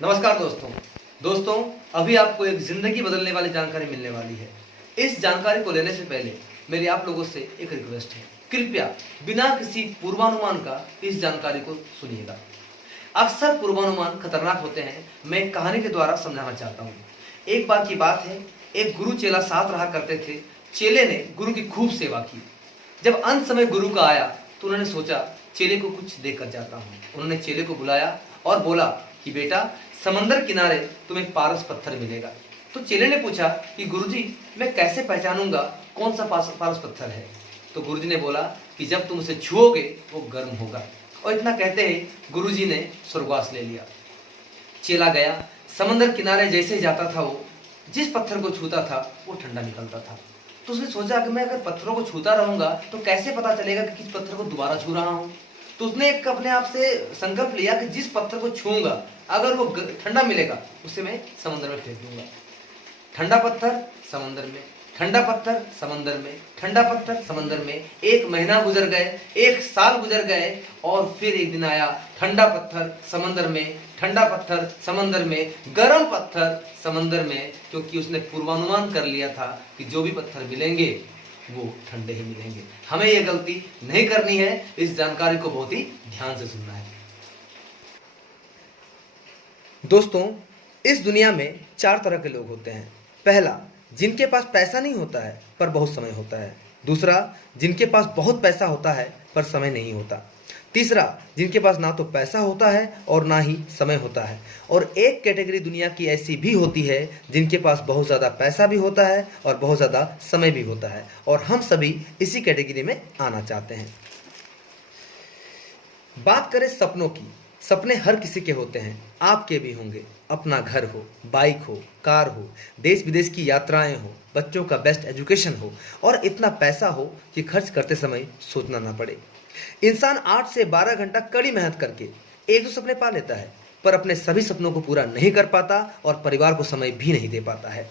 नमस्कार दोस्तों। दोस्तों, अभी आपको एक जिंदगी बदलने वाली जानकारी मिलने वाली है। इस जानकारी को लेने से पहले मेरी आप लोगों से एक रिक्वेस्ट है, कृपया बिना किसी पूर्वानुमान का इस जानकारी को सुनिएगा। अक्सर पूर्वानुमान खतरनाक होते हैं। मैं एक कहानी के द्वारा समझाना चाहता हूँ। एक बार की बात है, एक गुरु चेला साथ रहा करते थे। चेले ने गुरु की खूब सेवा की। जब अंत समय गुरु का आया तो उन्होंने सोचा चेले को कुछ देकर जाता हूँ। उन्होंने चेले को बुलाया और बोला कि बेटा, समंदर किनारे तुम्हें पारस पत्थर मिलेगा। तो चेले ने पूछा कि गुरुजी, मैं कैसे पहचानूंगा कौन सा पारस पत्थर है? तो गुरुजी ने बोला कि जब तुम उसे छुओगे वो गर्म होगा। और इतना कहते ही गुरुजी ने स्वर्गवास ले लिया। चेला गया, समंदर किनारे जैसे ही जाता था वो जिस पत्थर को छूता था वो ठंडा निकलता था। तो उसने सोचा कि मैं अगर पत्थरों को छूता रहूंगा तो कैसे पता चलेगा कि किस पत्थर को दोबारा छू रहा हूं। तो उसने एक अपने आप से संकल्प लिया कि जिस पत्थर को छूंगा अगर वो ठंडा मिलेगा उसे मैं समंदर में फेंक दूंगा। ठंडा पत्थर समंदर में, ठंडा पत्थर समंदर में, ठंडा पत्थर समंदर में। 1 महीना गुजर गए, 1 साल गुजर गए और फिर एक दिन आया, ठंडा पत्थर समंदर में, ठंडा पत्थर समंदर में, गर्म पत्थर समंदर में। क्योंकि उसने पूर्वानुमान कर लिया था कि जो भी पत्थर मिलेंगे वो ठंडे ही मिलेंगे। हमें यह गलती नहीं करनी है। इस जानकारी को बहुत ही ध्यान से सुनना है। दोस्तों, इस दुनिया में 4 तरह के लोग होते हैं। पहला, जिनके पास पैसा नहीं होता है पर बहुत समय होता है। दूसरा, जिनके पास बहुत पैसा होता है पर समय नहीं होता। तीसरा, जिनके पास ना तो पैसा होता है और ना ही समय होता है। और एक कैटेगरी दुनिया की ऐसी भी होती है जिनके पास बहुत ज़्यादा पैसा भी होता है और बहुत ज़्यादा समय भी होता है। और हम सभी इसी कैटेगरी में आना चाहते हैं। बात करें सपनों की, सपने हर किसी के होते हैं, आपके भी होंगे। अपना घर हो, बाइक हो, कार हो, देश विदेश की यात्राएं हो, बच्चों का बेस्ट एजुकेशन हो और इतना पैसा हो कि खर्च करते समय सोचना ना पड़े। इंसान 8 से 12 घंटा कड़ी मेहनत करके 1-2 सपने पा लेता है पर अपने सभी सपनों को पूरा नहीं कर पाता और परिवार को समय भी नहीं दे पाता है।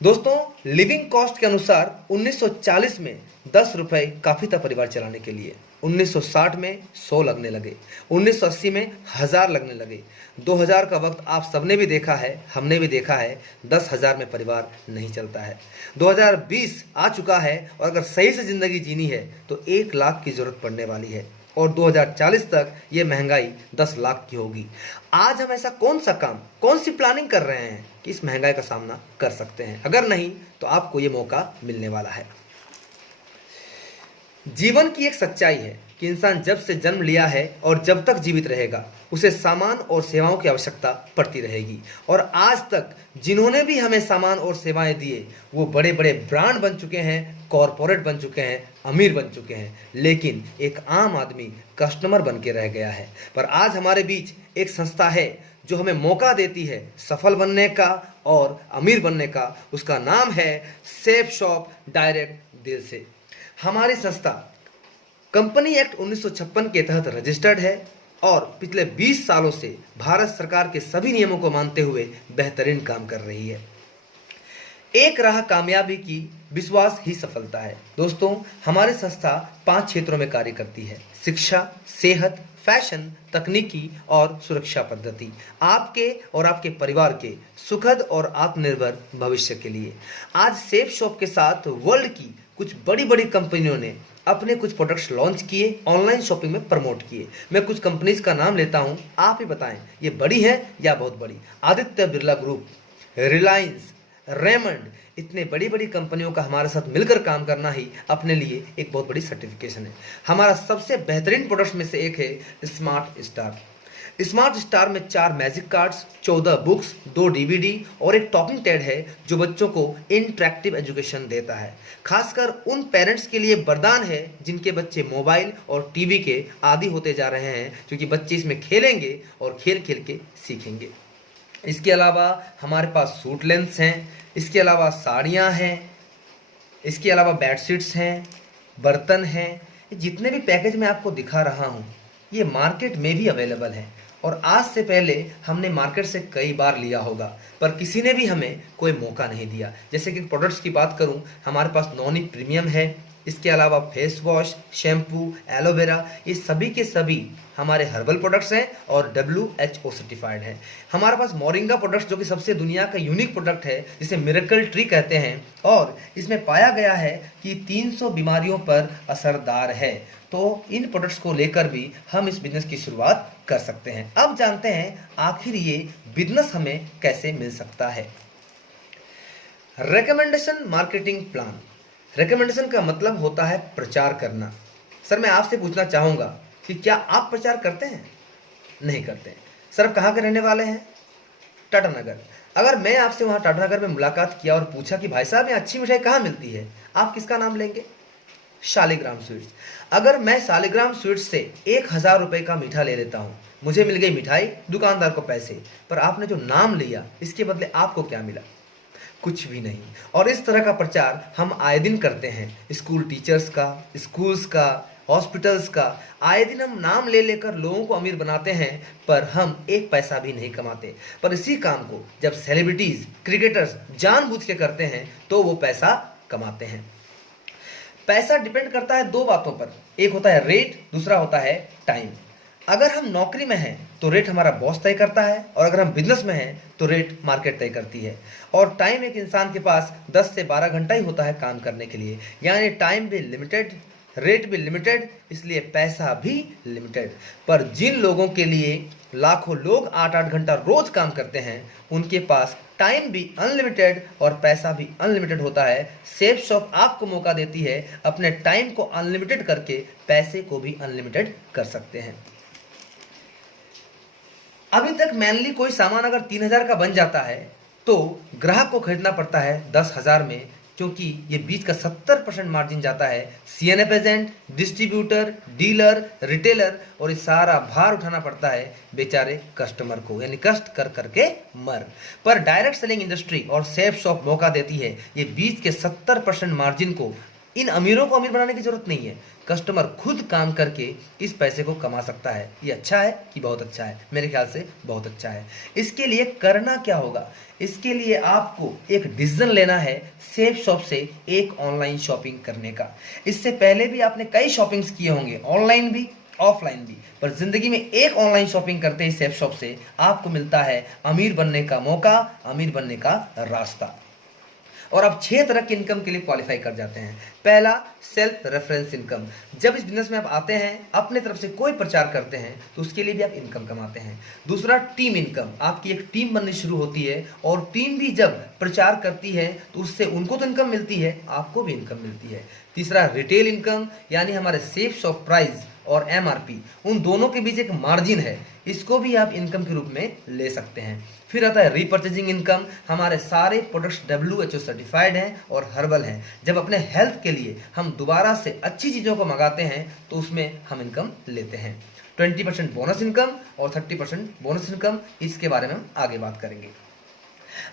दोस्तों, लिविंग कॉस्ट के अनुसार 1940 में 10 रुपए काफी था परिवार चलाने के लिए। 1960 में 100 लगने लगे, 1980 में 1000 लगने लगे। 2000 का वक्त आप सबने भी देखा है, हमने भी देखा है, 10,000 में परिवार नहीं चलता है। 2020 आ चुका है और अगर सही से जिंदगी जीनी है तो 1 लाख की जरूरत पड़ने वाली है और 2040 तक ये महंगाई 10 लाख की होगी। आज हम ऐसा कौन सा काम, कौन सी प्लानिंग कर रहे हैं कि इस महंगाई का सामना कर सकते हैं? अगर नहीं तो आपको ये मौका मिलने वाला है। जीवन की एक सच्चाई है कि इंसान जब से जन्म लिया है और जब तक जीवित रहेगा उसे सामान और सेवाओं की आवश्यकता पड़ती रहेगी। और आज तक जिन्होंने भी हमें सामान और सेवाएं दिए वो बड़े बड़े ब्रांड बन चुके हैं, कॉरपोरेट बन चुके हैं, अमीर बन चुके हैं, लेकिन एक आम आदमी कस्टमर बन के रह गया है। पर आज हमारे बीच एक संस्था है जो हमें मौका देती है सफल बनने का और अमीर बनने का। उसका नाम है सेफ शॉप डायरेक्ट दिल से। हमारी संस्था कंपनी एक्ट 1956 के तहत रजिस्टर्ड है और पिछले 20 सालों से भारत सरकार के सभी नियमों को मानते हुए बेहतरीन काम कर रही है। एक राह कामयाबी की, विश्वास ही सफलता है। दोस्तों, हमारी संस्था 5 क्षेत्रों में कार्य करती है: शिक्षा, सेहत, फैशन, तकनीकी और सुरक्षा पद्धति। आपके और आपके परिवार के सुखद और आत्मनिर्भर भविष्य के लिए। आज सेफ शॉप के साथ वर्ल्ड की कुछ बड़ी बड़ी कंपनियों ने अपने कुछ प्रोडक्ट्स लॉन्च किए, ऑनलाइन शॉपिंग में प्रमोट किए। मैं कुछ कंपनीज का नाम लेता हूं, आप ही बताएं ये बड़ी है या बहुत बड़ी। आदित्य बिरला ग्रुप, रिलायंस, रेमंड, इतने बड़ी बड़ी कंपनियों का हमारे साथ मिलकर काम करना ही अपने लिए एक बहुत बड़ी सर्टिफिकेशन है। हमारा सबसे बेहतरीन प्रोडक्ट्स में से एक है स्मार्ट स्टार। स्मार्ट स्टार में 4 मैजिक कार्ड्स, 14 बुक्स, 2 डीवीडी और एक टॉकिंग टेड है जो बच्चों को इंटरैक्टिव एजुकेशन देता है। खासकर उन पेरेंट्स के लिए वरदान है जिनके बच्चे मोबाइल और टीवी के आदी होते जा रहे हैं, क्योंकि बच्चे इसमें खेलेंगे और खेल खेल के सीखेंगे। इसके अलावा हमारे पास सूट लेंस हैं, इसके अलावा साड़ियाँ हैं, इसके अलावा बेडशीट्स हैं, बर्तन हैं। जितने भी पैकेज मैं आपको दिखा रहा हूँ ये मार्केट में भी अवेलेबल है और आज से पहले हमने मार्केट से कई बार लिया होगा पर किसी ने भी हमें कोई मौका नहीं दिया। जैसे कि प्रोडक्ट्स की बात करूं, हमारे पास नॉनिक प्रीमियम है, इसके अलावा फेस वॉश, शैम्पू, एलोवेरा, ये सभी के सभी हमारे हर्बल प्रोडक्ट्स हैं और WHO सर्टिफाइड हैं। हमारे पास मोरिंगा प्रोडक्ट्स जो कि सबसे दुनिया का यूनिक प्रोडक्ट है, जिसे मिरेकल ट्री कहते हैं, और इसमें पाया गया है कि 300 बीमारियों पर असरदार है। तो इन प्रोडक्ट्स को लेकर भी हम इस बिजनेस की शुरुआत कर सकते हैं। अब जानते हैं आखिर ये बिजनेस हमें कैसे मिल सकता है। Recommendation marketing plan. रिकमेंडेशन का मतलब होता है प्रचार करना। सर मैं आपसे पूछना चाहूँगा कि क्या आप प्रचार करते हैं? नहीं करते हैं। सर आप कहाँ के रहने वाले हैं? टाटानगर। अगर मैं आपसे वहाँ टाटानगर में मुलाकात किया और पूछा कि भाई साहब यहाँ अच्छी मिठाई कहाँ मिलती है, आप किसका नाम लेंगे? शालिग्राम स्वीट्स। अगर मैं शालिग्राम स्वीट्स से 1000 रुपये का मीठा ले लेता हूँ, मुझे मिल गई मिठाई, दुकानदार को पैसे, पर आपने जो नाम लिया इसके बदले आपको क्या मिला? कुछ भी नहीं। और इस तरह का प्रचार हम आए दिन करते हैं। स्कूल टीचर्स का, स्कूल्स का, हॉस्पिटल्स का, आए दिन हम नाम ले लेकर लोगों को अमीर बनाते हैं, पर हम एक पैसा भी नहीं कमाते। पर इसी काम को जब सेलिब्रिटीज, क्रिकेटर्स जानबूझ के करते हैं तो वो पैसा कमाते हैं। पैसा डिपेंड करता है दो बातों पर, एक होता है रेट, दूसरा होता है टाइम। अगर हम नौकरी में हैं तो रेट हमारा बॉस तय करता है, और अगर हम बिजनेस में हैं तो रेट मार्केट तय करती है। और टाइम एक इंसान के पास 10 से 12 घंटा ही होता है काम करने के लिए, यानी टाइम भी लिमिटेड, रेट भी लिमिटेड, इसलिए पैसा भी लिमिटेड। पर जिन लोगों के लिए लाखों लोग 8-8 घंटा रोज काम करते हैं, उनके पास टाइम भी अनलिमिटेड और पैसा भी अनलिमिटेड होता है। सेफ शॉप आपको मौका देती है अपने टाइम को अनलिमिटेड करके पैसे को भी अनलिमिटेड कर सकते हैं। अभी तक मेनली कोई सामान अगर 3000 का बन जाता है तो ग्राहक को खरीदना पड़ता है 10,000 में, क्योंकि ये बीच का 70% मार्जिन जाता है CNF agent, distributor, dealer, retailer, और ये सारा भार उठाना पड़ता है बेचारे कस्टमर को, यानी कष्ट कर करके मर। पर डायरेक्ट सेलिंग इंडस्ट्री और सेफ शॉप मौका देती है ये बीच के 70% मार्जिन को। इन अमीरों को अमीर बनाने की जरूरत नहीं है, कस्टमर खुद काम करके इस पैसे को कमा सकता है। ये अच्छा है कि बहुत अच्छा है? मेरे ख्याल से बहुत अच्छा है। इसके लिए करना क्या होगा? इसके लिए आपको एक डिसीजन लेना है सेफ शॉप से एक ऑनलाइन शॉपिंग करने का। इससे पहले भी आपने कई शॉपिंग्स किए होंगे, ऑनलाइन भी ऑफलाइन भी, पर जिंदगी में एक ऑनलाइन शॉपिंग करते ही सेफ शॉप से आपको मिलता है अमीर बनने का मौका, अमीर बनने का रास्ता। और आप 6 तरह की इनकम के लिए क्वालिफाई कर जाते हैं। पहला, सेल्फ रेफरेंस इनकम। जब इस बिजनेस में आप आते हैं, अपने तरफ से कोई प्रचार करते हैं, तो उसके लिए भी आप इनकम कमाते हैं। दूसरा, टीम इनकम। आपकी एक टीम बननी शुरू होती है और टीम भी जब प्रचार करती है तो उससे उनको तो इनकम मिलती है, आपको भी इनकम मिलती है। तीसरा, रिटेल इनकम, यानी हमारे सेफ शॉप प्राइस और MRP, उन दोनों के बीच एक मार्जिन है, इसको भी आप इनकम के रूप में ले सकते हैं। फिर आता है रीपर्चेजिंग इनकम। हमारे सारे प्रोडक्ट्स WHO सर्टिफाइड हैं और हर्बल हैं। जब अपने हेल्थ के लिए हम दोबारा से अच्छी चीज़ों को मंगाते हैं तो उसमें हम इनकम लेते हैं। 20% बोनस इनकम और 30% बोनस इनकम, इसके बारे में हम आगे बात करेंगे।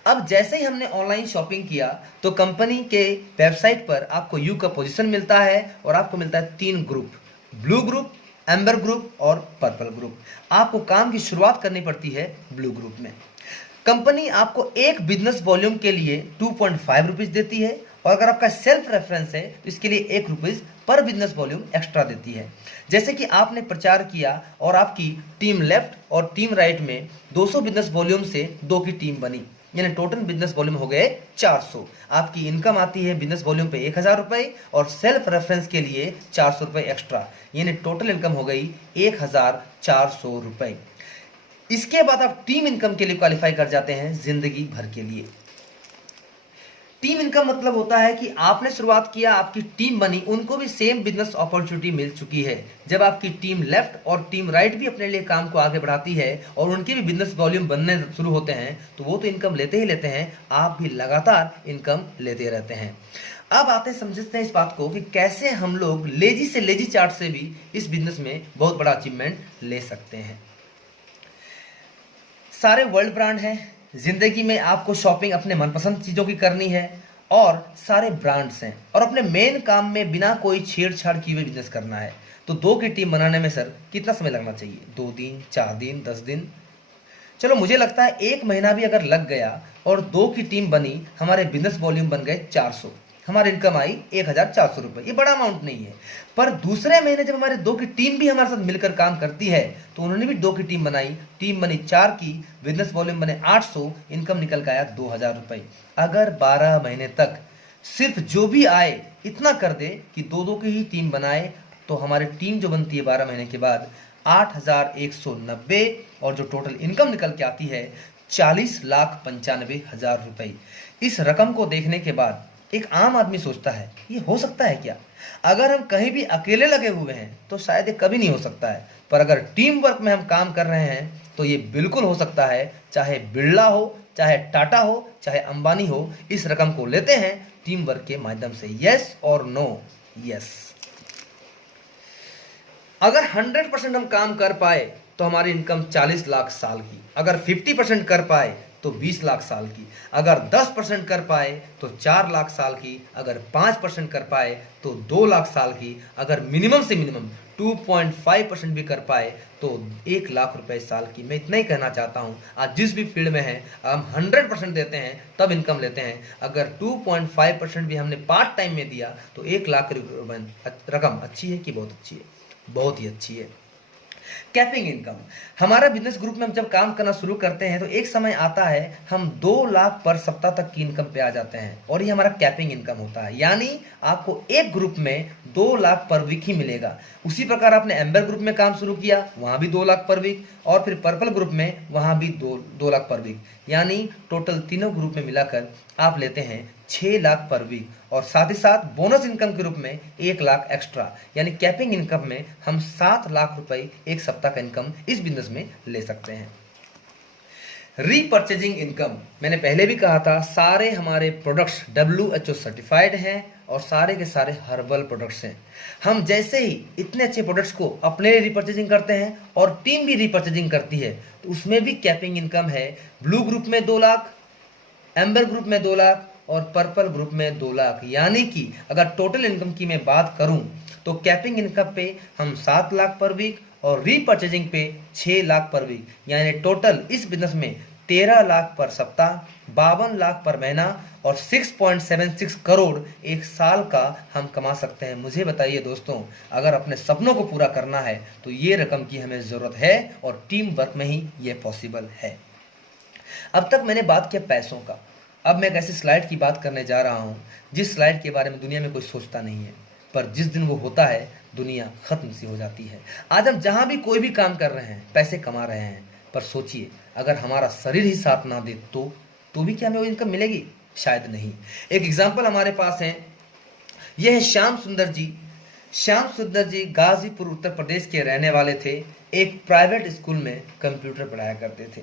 अब जैसे ही हमने ऑनलाइन शॉपिंग किया तो कंपनी के वेबसाइट पर आपको यू का पोजीशन मिलता है और आपको मिलता है 3 group, blue group, amber group और पर्पल ग्रुप। आपको काम की शुरुआत करनी पड़ती है ब्लू ग्रुप में। कंपनी आपको एक बिजनेस वॉल्यूम के लिए 2.5 रुपीज देती है, और अगर आपका सेल्फ रेफरेंस है तो इसके लिए 1 rupees per business volume extra देती है। जैसे कि आपने प्रचार किया और आपकी टीम लेफ्ट और टीम राइट में 200 बिजनेस वॉल्यूम से 2 की टीम बनी, यानी टोटल बिजनेस वॉल्यूम हो गए 400। आपकी इनकम आती है बिजनेस वॉल्यूम पे 1000 रुपये और सेल्फ रेफरेंस के लिए 400 रुपये एक्स्ट्रा, यानी टोटल इनकम हो गई 1400 रुपये। इसके बाद आप टीम इनकम के लिए क्वालिफाई कर जाते हैं जिंदगी भर के लिए। टीम इनकम मतलब होता है कि आपने शुरुआत किया, आपकी टीम बनी, उनको भी सेम बिजनेस अपॉर्चुनिटी मिल चुकी है। जब आपकी टीम लेफ्ट और टीम राइट भी अपने लिए काम को आगे बढ़ाती है और उनके भी बिजनेस वॉल्यूम बनने शुरू होते हैं, तो वो तो इनकम लेते ही लेते हैं, आप भी लगातार इनकम लेते रहते हैं। अब आते समझते हैं इस बात को कि कैसे हम लोग लेजी से लेजी चार्ट से भी इस बिजनेस में बहुत बड़ा अचीवमेंट ले सकते हैं। सारे वर्ल्ड ब्रांड हैं, जिंदगी में आपको शॉपिंग अपने मनपसंद चीज़ों की करनी है, और सारे ब्रांड्स हैं, और अपने मेन काम में बिना कोई छेड़छाड़ किए हुए बिजनेस करना है। तो 2 की टीम बनाने में सर कितना समय लगना चाहिए? 2 दिन, 4 दिन, 10 दिन? चलो मुझे लगता है 1 महीना भी अगर लग गया और 2 की टीम बनी, हमारे बिजनेस वॉल्यूम बन गए 400। हमारी इनकम आई 1400 रुपये। ये बड़ा अमाउंट नहीं है, पर दूसरे महीने जब हमारे 2 की टीम भी हमारे साथ मिलकर काम करती है तो उन्होंने भी 2 की टीम बनाई, टीम बनी 4 की, बिजनेस वॉल्यूम बने 800, इनकम निकल के आया 2000 रुपये। अगर 12 महीने तक सिर्फ जो भी आए इतना कर दे कि 2-2 की ही टीम बनाए तो हमारी टीम जो बनती है 12 महीने के बाद 8190, और जो टोटल इनकम निकल के आती है 40,95,000 रुपये। इस रकम को देखने के बाद एक आम आदमी सोचता है ये हो सकता है क्या? अगर हम कहीं भी अकेले लगे हुए हैं तो शायद ये कभी नहीं हो सकता है, पर अगर टीम वर्क में हम काम कर रहे हैं तो ये बिल्कुल हो सकता है। चाहे बिरला हो, चाहे टाटा हो, चाहे अंबानी हो, इस रकम को लेते हैं टीम वर्क के माध्यम से। यस और नो? यस। अगर 100% हम काम कर पाए तो हमारी इनकम 40 लाख साल की, अगर 50% कर पाए तो 20 लाख साल की, अगर 10% कर पाए तो 4 लाख साल की, अगर 5% कर पाए तो 2 लाख साल की, अगर मिनिमम से मिनिमम 2.5% भी कर पाए तो 1 लाख रुपए साल की। मैं इतना ही कहना चाहता हूँ, आज जिस भी फील्ड में हैं हम 100% देते हैं तब इनकम लेते हैं। अगर 2.5% भी हमने पार्ट टाइम में दिया तो 1 लाख रकम अच्छी है कि बहुत अच्छी है? बहुत ही अच्छी है। कैपिंग इनकम, हमारा बिजनेस ग्रुप में हम जब काम करना शुरू करते हैं तो एक समय आता है हम 2 लाख पर सप्ताह तक की इनकम पे आ जाते हैं, और ये हमारा कैपिंग इनकम होता है। यानी आपको एक ग्रुप में 2 लाख पर वीक ही मिलेगा। उसी प्रकार आपने एम्बर ग्रुप में काम शुरू किया, वहां भी 2 लाख पर वीक, और फिर पर्पल ग्रुप में वहां भी 2 लाख पर वीक, यानी टोटल तीनों ग्रुप में मिलाकर आप लेते हैं 6 लाख पर वीक, और साथ ही साथ बोनस इनकम के रूप में 1 लाख एक्स्ट्रा, यानी कैपिंग इनकम में हम 7 लाख रुपए एक सप्ताह का इनकम इस बिजनेस में ले सकते हैं। रीपर्चेजिंग इनकम, मैंने पहले भी कहा था सारे हमारे प्रोडक्ट्स WHO सर्टिफाइड हैं और सारे के सारे हर्बल प्रोडक्ट्स हैं। हम जैसे ही इतने अच्छे प्रोडक्ट्स को अपने लिए रीपर्चेजिंग करते हैं और टीम भी रीपर्चेजिंग करती है तो उसमें भी कैपिंग इनकम है। ब्लू ग्रुप में 2 लाख, एम्बर ग्रुप में 2 लाख और पर्पल ग्रुप में 2 लाख, यानी कि अगर टोटल इनकम की मैं बात करूं तो कैपिंग इनकम पे हम 7 लाख पर वीक और रीपर्चेजिंग पे 6 लाख पर वीक, यानी टोटल इस बिजनेस में 13 लाख पर सप्ताह, 52 लाख पर महीना और 6.76 करोड़ एक साल का हम कमा सकते हैं। मुझे बताइए दोस्तों, अगर अपने सपनों को पूरा करना है तो ये रकम की हमें ज़रूरत है और टीम वर्क में ही ये पॉसिबल है। अब तक मैंने बात किया पैसों का, अब मैं एक ऐसी स्लाइड की बात करने जा रहा हूँ जिस स्लाइड के बारे में दुनिया में कोई सोचता नहीं है, पर जिस दिन वो होता है दुनिया खत्म सी हो जाती है। आज हम जहाँ भी कोई भी काम कर रहे हैं, पैसे कमा रहे हैं, पर सोचिए अगर हमारा शरीर ही साथ ना दे तो भी क्या हमें वो इनकम मिलेगी? शायद नहीं। एक एग्जाम्पल हमारे पास है, यह है श्याम सुंदर जी। श्याम सुंदर जी गाजीपुर उत्तर प्रदेश के रहने वाले थे। एक प्राइवेट स्कूल में कंप्यूटर पढ़ाया करते थे।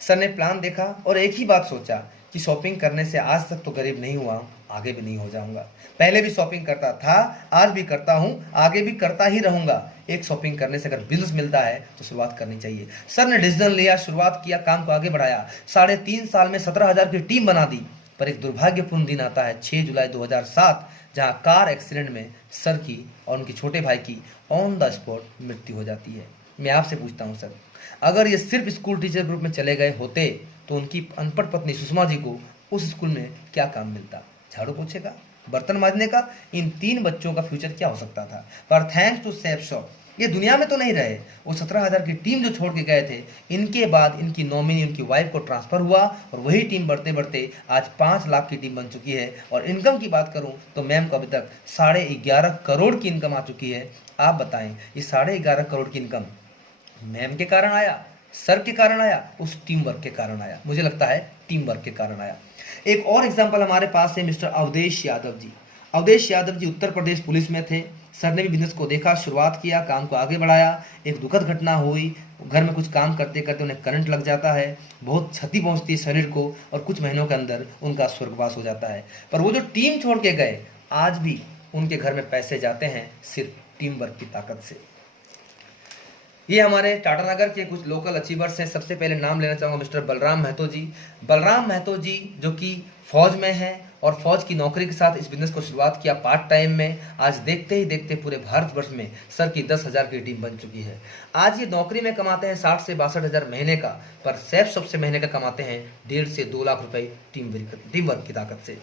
सर ने प्लान देखा और एक ही बात सोचा कि शॉपिंग करने से आज तक तो गरीब नहीं हुआ, आगे भी नहीं हो जाऊंगा। पहले भी शॉपिंग करता था, आज भी करता हूँ, आगे भी करता ही रहूंगा। एक शॉपिंग करने से अगर बिजनेस मिलता है तो शुरुआत करनी चाहिए। सर ने डिसीजन लिया, शुरुआत किया, काम को आगे बढ़ाया। 3.5 साल में 17,000 की टीम बना दी। पर एक दुर्भाग्यपूर्ण दिन आता है 6 जुलाई 2007, जहां कार एक्सीडेंट में सर की और उनके छोटे भाई की ऑन द स्पॉट मृत्यु हो जाती है। मैं आपसे पूछता हूं सर, अगर ये सिर्फ स्कूल टीचर ग्रुप में चले गए होते तो उनकी अनपढ़ पत्नी सुषमा जी को उस स्कूल में क्या काम मिलता? झाड़ू पोछे का, बर्तन मांजने का? इन 3 बच्चों का फ्यूचर क्या हो सकता था? पर थैंक्स टू सेफ शॉप ये दुनिया में तो नहीं रहे। वो 17,000 की टीम जो छोड़ के गए थे, इनके बाद इनकी नॉमिनी उनकी वाइफ को ट्रांसफर हुआ और वही टीम बढ़ते बढ़ते आज 5 लाख की टीम बन चुकी है। और इनकम की बात करूं तो मैम को अभी तक 11.5 करोड़ की इनकम आ चुकी है। आप बताएं, ये 11.5 करोड़ की इनकम मैम के कारण आया, सर के कारण आया, उस टीम वर्क के कारण आया? मुझे लगता है टीम वर्क के कारण आया। एक और एग्जांपल हमारे पास है मिस्टर अवधेश यादव जी। अवधेश यादव जी उत्तर प्रदेश पुलिस में थे। सर ने भी बिजनेस को देखा, शुरुआत किया, काम को आगे बढ़ाया। एक दुखद घटना हुई, घर में कुछ काम करते करते उन्हें करंट लग जाता है, बहुत क्षति पहुंचती है शरीर को और कुछ महीनों के अंदर उनका स्वर्गवास हो जाता है। पर वो जो टीम छोड़ के गए, आज भी उनके घर में पैसे जाते हैं सिर्फ टीम वर्क की ताकत से। ये हमारे टाटानगर के कुछ लोकल अचीवर्स हैं। सबसे पहले नाम लेना चाहूँगा मिस्टर बलराम महतो जी। बलराम महतो जी जो कि फौज में हैं और फौज की नौकरी के साथ इस बिजनेस को शुरुआत किया पार्ट टाइम में। आज देखते ही देखते पूरे भारतवर्ष में सर की 10,000 की टीम बन चुकी है। आज ये नौकरी में कमाते हैं 60 से 62,000 महीने का, पर सेफ सबसे महीने का कमाते हैं 1.5 से 2 लाख रुपए टीम वर्क की ताकत से।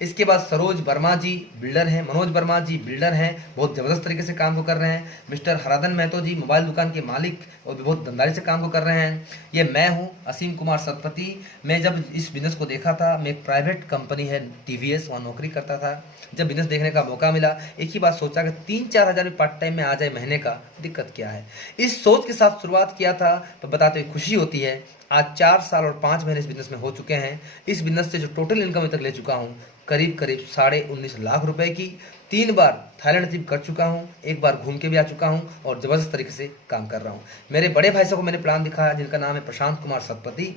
इसके बाद सरोज वर्मा जी बिल्डर हैं, मनोज वर्मा जी बिल्डर हैं, बहुत ज़बरदस्त तरीके से काम को कर रहे हैं। मिस्टर हराधन महतो जी मोबाइल दुकान के मालिक और भी बहुत धंधारी से काम को कर रहे हैं। ये मैं हूँ असीम कुमार सतपति। मैं जब इस बिज़नेस को देखा था, मैं एक प्राइवेट कंपनी है TVS, वहाँ नौकरी करता था। जब बिज़नेस देखने का मौका मिला, एक ही बात सोचा कि 3-4 हज़ार भी पार्ट टाइम में आ जाए महीने का, दिक्कत क्या है। इस सोच के साथ शुरुआत किया था, तो बताते हुए खुशी होती है आज 4 साल और 5 महीने इस बिज़नेस में हो चुके हैं। इस बिज़नेस से जो टोटल इनकम अभी तक ले चुका हूँ करीब करीब 19.5 लाख रुपए की। 3 बार थाईलैंड ट्रिप कर चुका हूँ, एक बार घूम के भी आ चुका हूँ और ज़बरदस्त तरीके से काम कर रहा हूँ। मेरे बड़े भाई साहब को मैंने प्लान दिखाया जिनका नाम है प्रशांत कुमार सतपति।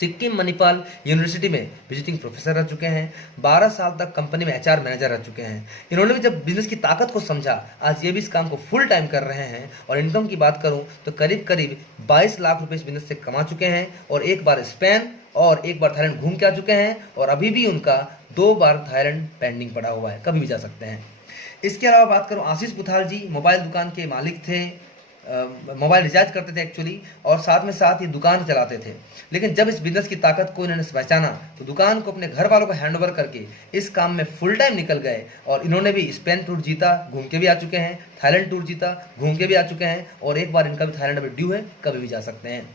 सिक्किम मणिपाल यूनिवर्सिटी में विजिटिंग प्रोफेसर रह चुके हैं। 12 साल तक कंपनी में HR मैनेजर रह चुके हैं। इन्होंने भी जब बिजनेस की ताकत को समझा, आज ये भी इस काम को फुल टाइम कर रहे हैं। और इनकम की बात करूं तो करीब करीब 22 लाख रुपए इस बिजनेस से कमा चुके हैं और एक बार स्पेन और एक बार थाईलैंड घूम के आ चुके हैं और अभी भी उनका 2 बार थाईलैंड पेंडिंग पड़ा हुआ है, कभी भी जा सकते हैं। इसके अलावा बात करूं आशीष पुथाल जी मोबाइल दुकान के मालिक थे, मोबाइल रिचार्ज करते थे एक्चुअली, और साथ में साथ ये दुकान चलाते थे। लेकिन जब इस बिजनेस की ताकत को इन्होंने पहचाना तो दुकान को अपने घर वालों को हैंड ओवर करके इस काम में फुल टाइम निकल गए और इन्होंने भी स्पेन टूर जीता, घूम के भी आ चुके हैं, थाईलैंड टूर जीता, घूम के भी आ चुके हैं और एक बार इनका भी थाईलैंड में ड्यू है, कभी भी जा सकते हैं।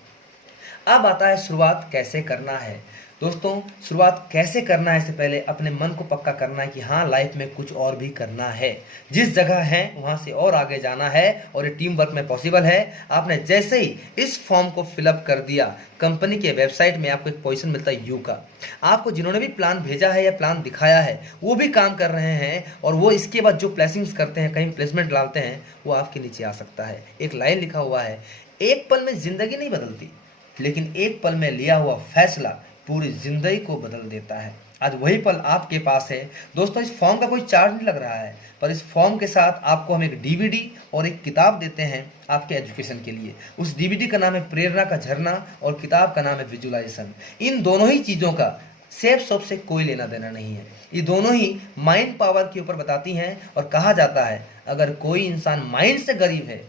अब आता है शुरुआत कैसे करना है। दोस्तों, शुरुआत कैसे करना है इससे पहले अपने मन को पक्का करना है कि हाँ लाइफ में कुछ और भी करना है। जिस जगह है वहां से और आगे जाना है और ये टीम वर्क में पॉसिबल है। आपने जैसे ही इस फॉर्म को फिलअप कर दिया, कंपनी के वेबसाइट में आपको एक पोजीशन मिलता है यू का। आपको जिन्होंने भी प्लान भेजा है या प्लान दिखाया है वो भी काम कर रहे हैं और वो इसके बाद जो प्लेसिंग्स करते हैं, कहीं प्लेसमेंट डालते हैं, वो आपके नीचे आ सकता है। एक लाइन लिखा हुआ है, एक पल में जिंदगी नहीं बदलती लेकिन एक पल में लिया हुआ फैसला पूरी जिंदगी को बदल देता है। आज वही पल आपके पास है। दोस्तों, इस फॉर्म का कोई चार्ज नहीं लग रहा है, पर इस फॉर्म के साथ आपको हम एक DVD और एक किताब देते हैं आपके एजुकेशन के लिए। उस DVD का नाम है प्रेरणा का झरना और किताब का नाम है विजुअलाइजेशन। इन दोनों ही चीज़ों का सेफ शॉप से कोई लेना देना नहीं है। ये दोनों ही माइंड पावर के ऊपर बताती हैं और कहा जाता है अगर कोई इंसान माइंड से गरीब है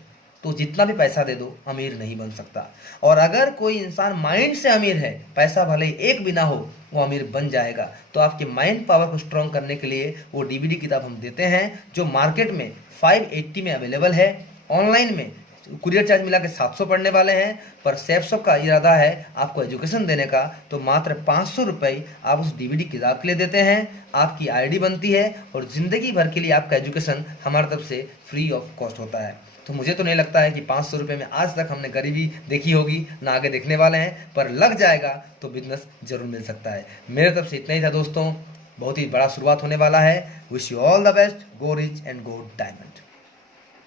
तो जितना भी पैसा दे दो अमीर नहीं बन सकता, और अगर कोई इंसान माइंड से अमीर है, पैसा भले ही एक भी ना हो, वो अमीर बन जाएगा। तो आपके माइंड पावर को स्ट्रॉन्ग करने के लिए वो DVD किताब हम देते हैं जो मार्केट में 580 में अवेलेबल है। ऑनलाइन में कुरियर चार्ज मिला के 700 पड़ने वाले हैं, पर सेफ शॉप का इरादा है आपको एजुकेशन देने का, तो मात्र 500 रुपये आप उस DVD किताब के लिए देते हैं। आपकी ID बनती है और ज़िंदगी भर के लिए आपका एजुकेशन हमारी तरफ से फ्री ऑफ कॉस्ट होता है। तो मुझे तो नहीं लगता है कि 500 रुपये में आज तक हमने गरीबी देखी होगी, ना आगे देखने वाले हैं, पर लग जाएगा तो बिजनेस जरूर मिल सकता है। मेरे तरफ से इतना ही था दोस्तों, बहुत ही बड़ा शुरुआत होने वाला है। Wish you all the best, go rich and go diamond.